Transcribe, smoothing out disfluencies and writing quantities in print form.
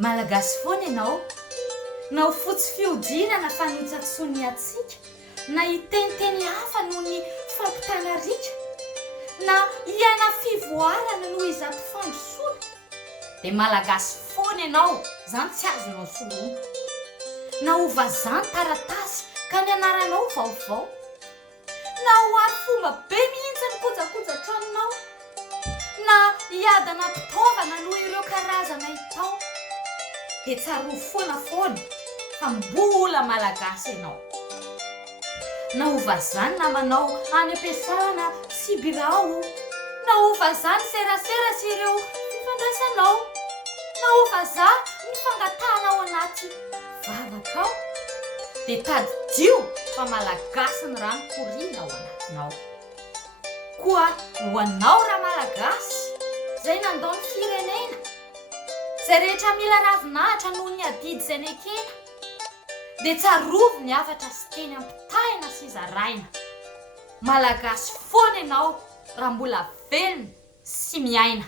Malagasy foana ianao, na ho fotsy fihodirana fa nitsatsoiny atsika, na hiteniteny hafa noho ny fampitana rika, na hiana fivoarana noho izato fandrosoana, dia malagasy foana ianao, zany tsy azonao soloina. Na ho vazaha ny taratasy ka ny anaranao vaovao, na ho ary fomba be mihitsy ny kojakoja-tranonao, na hiady anaty taovana noho ireo karazana hitao, dia tsaro foana fa mbola malagasy ianao. Na ho vazaha ny namanao any am-piasana sy birao, na ho vazaha ny serasera sy ireo fifandraisanao, na ho vazaha ny fangatanao anaty vavaka ao, dia tadidio fa malagasy ny rano korina ao anatinao. Koa ho anao raha malagasy izay nandao ny firenena, izay rehetra mila ravinahitra noho ny adidy izay nekena, dia tsarovo ny afatra sy teny ampitahina sy zaraina. Malagasy foana ianao raha mbola velona sy miaina.